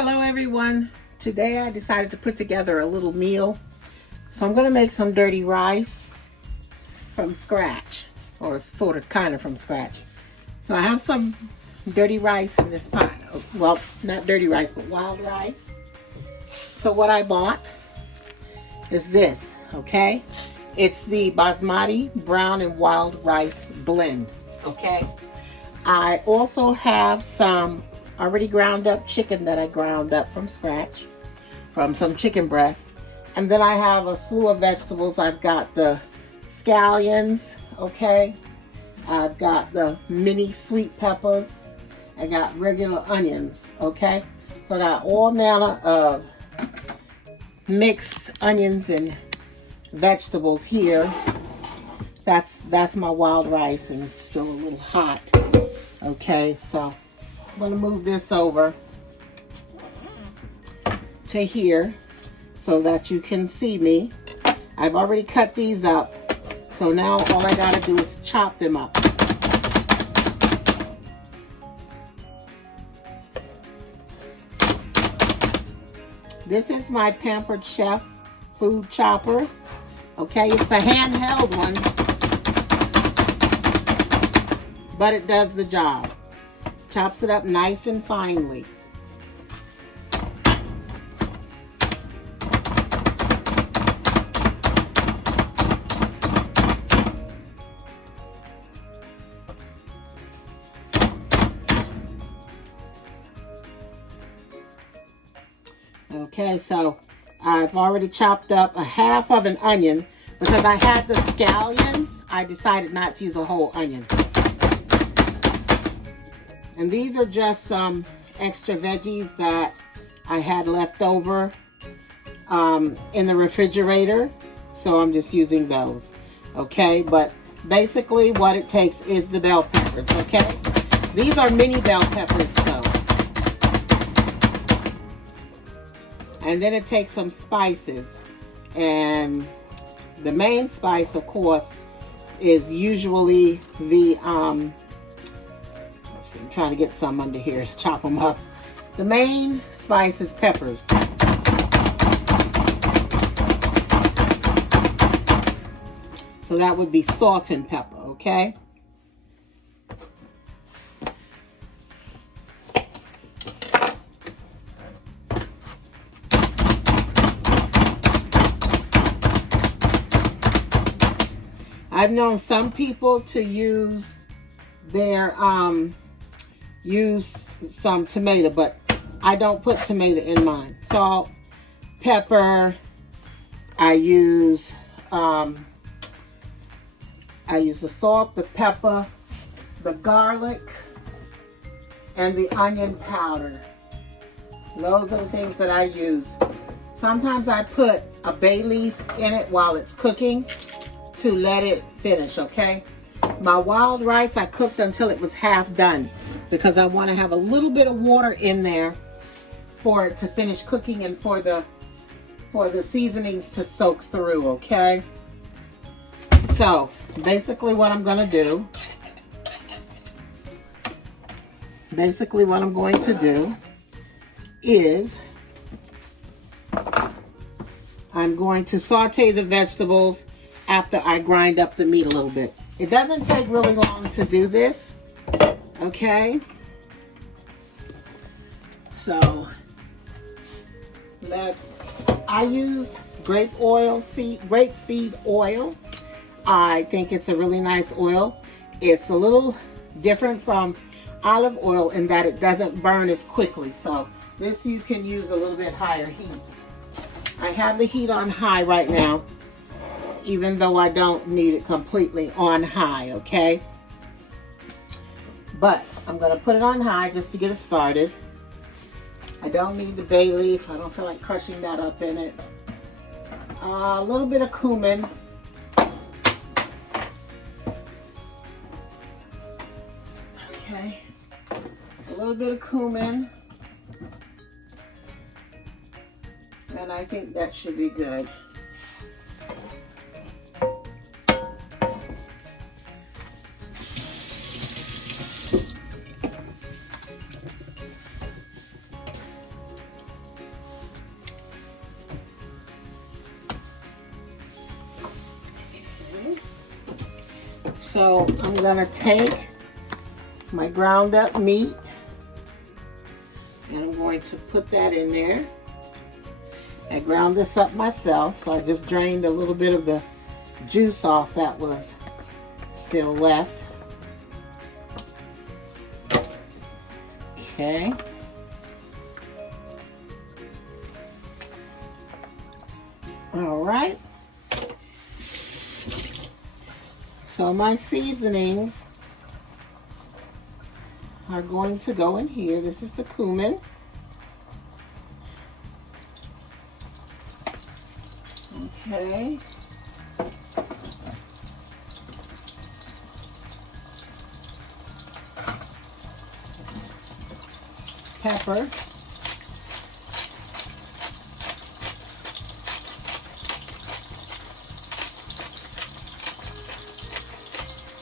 Hello everyone. Today I decided to put together a little meal. So I'm going to make some dirty rice from scratch, or sort of kind of from scratch. So I have some dirty rice in this pot. Well, not dirty rice, but wild rice. So what I bought is this, okay? It's the basmati brown and wild rice blend, okay? I also have some already ground up chicken that I ground up from scratch, from some chicken breast. And then I have a slew of vegetables. I've got the scallions, okay? I've got the mini sweet peppers. I got regular onions, okay? So I got all manner of mixed onions and vegetables here. That's my wild rice, and it's still a little hot, okay? So I'm going to move this over to here so that you can see me. I've already cut these up, so now all I got to do is chop them up. This is my Pampered Chef food chopper. Okay, it's a handheld one, but it does the job. Chops it up nice and finely. Okay, so I've already chopped up a half of an onion. Because I had the scallions, I decided not to use a whole onion. And these are just some extra veggies that I had left over in the refrigerator. So I'm just using those, okay? But basically what it takes is the bell peppers, okay? These are mini bell peppers though. And then it takes some spices. And the main spice, of course, is usually the, let's see, I'm trying to get some under here to chop them up. The main spice is peppers. So that would be salt and pepper, okay? I've known some people to use their, use some tomato, but I don't put tomato in mine. Salt, pepper, I use the salt, the pepper, the garlic, and the onion powder. Those are the things that I use. Sometimes I put a bay leaf in it while it's cooking to let it finish, okay? My wild rice, I cooked until it was half done because I want to have a little bit of water in there for it to finish cooking and for the seasonings to soak through, okay? So basically what I'm going to do is I'm going to saute the vegetables after I grind up the meat a little bit. It doesn't take really long to do this, okay? So I use grapeseed oil. I think it's a really nice oil. It's a little different from olive oil in that it doesn't burn as quickly. So this you can use a little bit higher heat. I have the heat on high right now, even though I don't need it completely on high, okay? But I'm going to put it on high just to get it started. I don't need the bay leaf. I don't feel like crushing that up in it. A little bit of cumin. Okay. A little bit of cumin. And I think that should be good. So I'm gonna take my ground up meat and I'm going to put that in there. I ground this up myself, so I just drained a little bit of the juice off that was still left. Okay. All right. So my seasonings are going to go in here. This is the cumin. Okay. Pepper.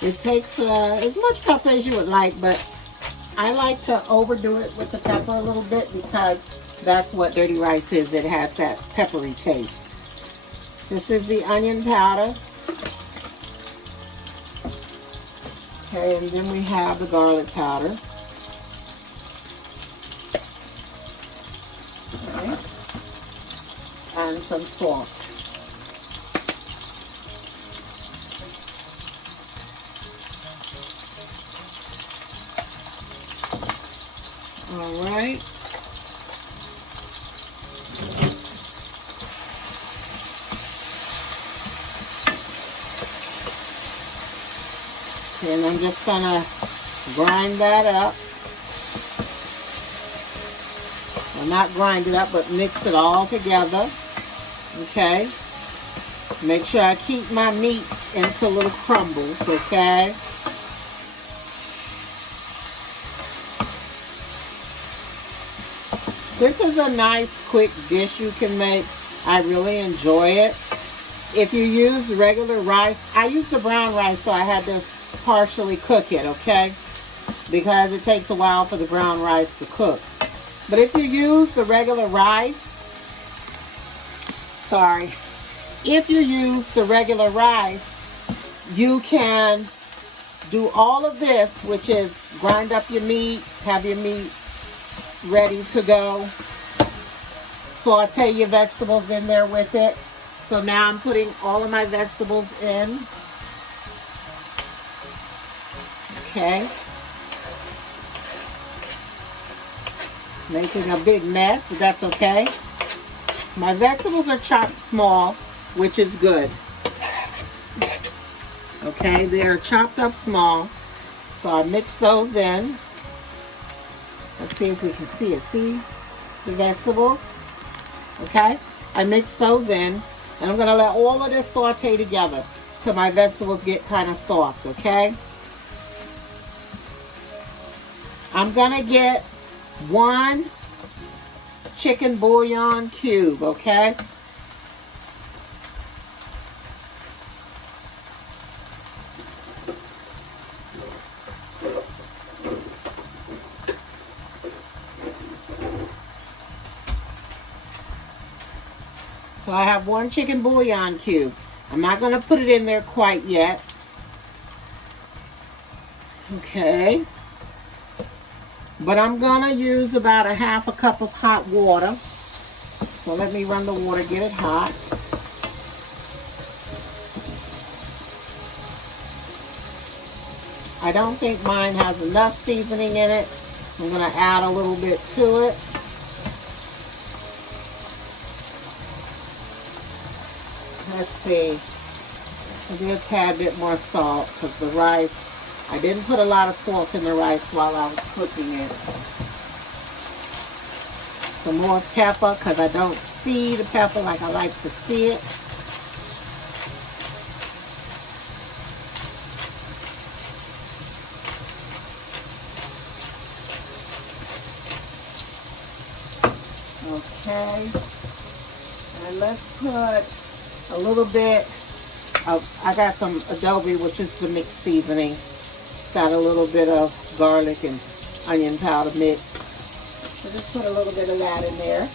It takes as much pepper as you would like, but I like to overdo it with the pepper a little bit because that's what dirty rice is. It has that peppery taste. This is the onion powder. Okay, and then we have the garlic powder. Okay. And some salt. All right. And I'm just gonna grind that up. Well, not grind it up, but mix it all together. Okay. Make sure I keep my meat into little crumbles, okay? This is a nice, quick dish you can make. I really enjoy it. If you use regular rice, I use the brown rice, so I had to partially cook it, okay? Because it takes a while for the brown rice to cook. But if you use the regular rice, if you use the regular rice, you can do all of this, which is grind up your meat, have your meat ready to go, saute your vegetables in there with it. So now I'm putting all of my vegetables in. Okay. Making a big mess, but that's okay. My vegetables are chopped small, which is good. Okay, they're chopped up small. So I mix those in. Let's see if we can see it. See the vegetables? Okay, I mix those in, and I'm going to let all of this saute together till my vegetables get kind of soft, okay? I'm going to get 1 chicken bouillon cube, okay? So I have 1 chicken bouillon cube. I'm not going to put it in there quite yet. Okay. But I'm going to use about 1/2 cup of hot water. So let me run the water, get it hot. I don't think mine has enough seasoning in it. I'm going to add a little bit to it. Let's see. Maybe a tad bit more salt because the rice, I didn't put a lot of salt in the rice while I was cooking it. Some more pepper because I don't see the pepper like I like to see it. Okay. And let's put a little bit of, I got some adobe, which is the mixed seasoning. It's got a little bit of garlic and onion powder mixed. So just put a little bit of that in there.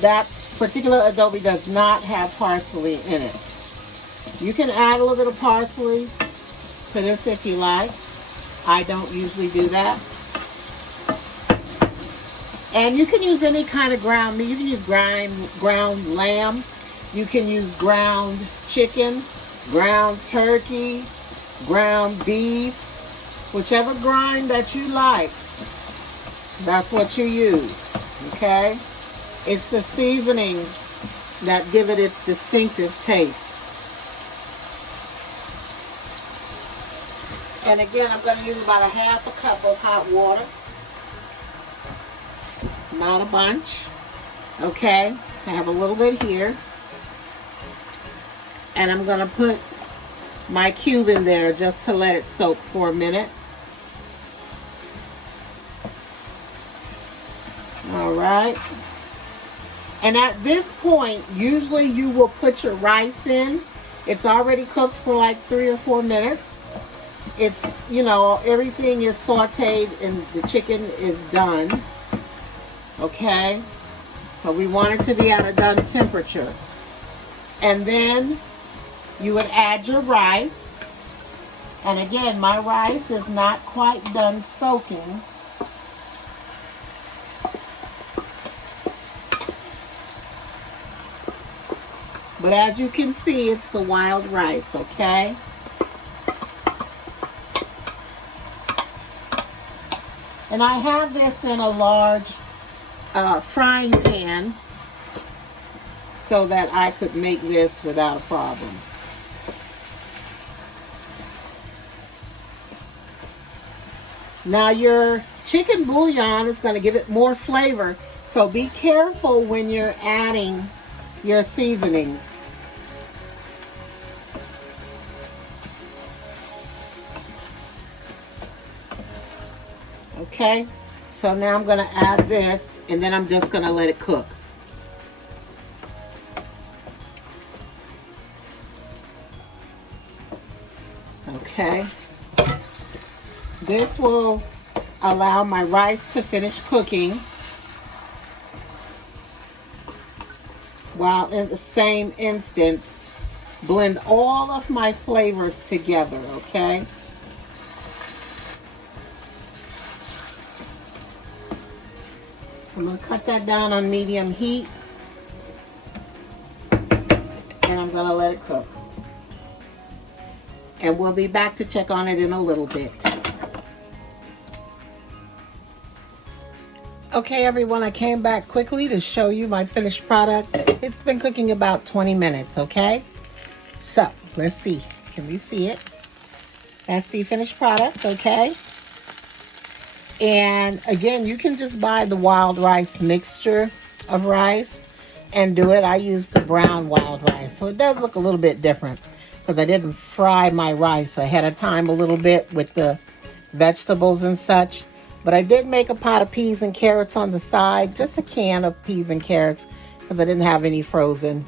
That particular adobe does not have parsley in it. You can add a little bit of parsley to this if you like. I don't usually do that. And you can use any kind of ground meat. You can use ground lamb. You can use ground chicken, ground turkey, ground beef, whichever grind that you like. That's what you use, okay? It's the seasonings that give it its distinctive taste. And again, I'm going to use about a half a cup of hot water. Not a bunch. Okay, I have a little bit here. And I'm going to put my cube in there just to let it soak for a minute. All right. And at this point, usually you will put your rice in. It's already cooked for like 3 or 4 minutes. It's, you know, everything is sauteed and the chicken is done. Okay? So we want it to be at a done temperature. And then you would add your rice. And again, my rice is not quite done soaking. But as you can see, it's the wild rice, okay? And I have this in a large frying pan so that I could make this without a problem. Now your chicken bouillon is going to give it more flavor, so be careful when you're adding your seasonings. Okay, so now I'm going to add this and then I'm just going to let it cook. Okay, this will allow my rice to finish cooking while in the same instance blend all of my flavors together, okay? I'm going to cut that down on medium heat and I'm going to let it cook. And we'll be back to check on it in a little bit. Okay, everyone, I came back quickly to show you my finished product. It's been cooking about 20 minutes, okay? So, let's see. Can we see it? That's the finished product, okay? And again, you can just buy the wild rice mixture of rice and do it. I use the brown wild rice, so it does look a little bit different because I didn't fry my rice ahead of time a little bit with the vegetables and such. But I did make a pot of peas and carrots on the side, just a can of peas and carrots because I didn't have any frozen,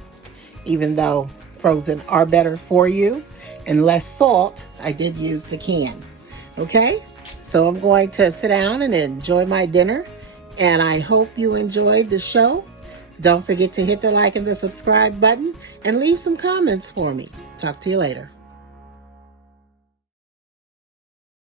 even though frozen are better for you and less salt. I did use the can. Okay, so I'm going to sit down and enjoy my dinner, and I hope you enjoyed the show. Don't forget to hit the like and the subscribe button and leave some comments for me. Talk to you later.